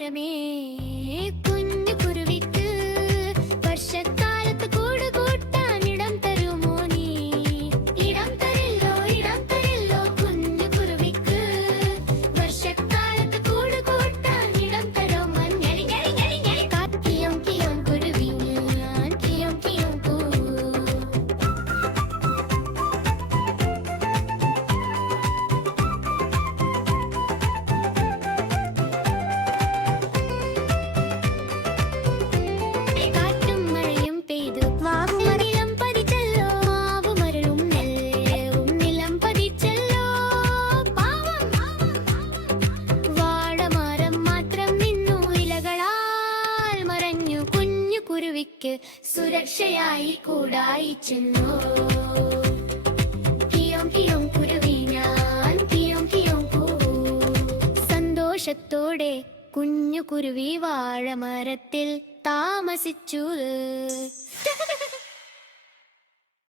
വാഴമരമേ കുഞ്ഞു കുരുവിക്ക് വർഷക്കാലത്ത് കൂട് കൂട്ടാൻ ഇടം തരുമോ നീ? ഇടം തരില്ലോ കുഞ്ഞു കുരുവിക്ക് വർഷക്കാലത്ത് കൂട് കൂട്ടാൻ ഇടം തരുമോ? കിയം കിയം കുരുവി ഞാൻ കിയം കിയം കൂ. സുരക്ഷയായി കൂടായി ചെന്നു. കിയം കിയം കുരുവി ഞാൻ കിയം കിയം കൂ. സന്തോഷത്തോടെ കുഞ്ഞു കുരുവി വാഴമരത്തിൽ താമസിച്ചു.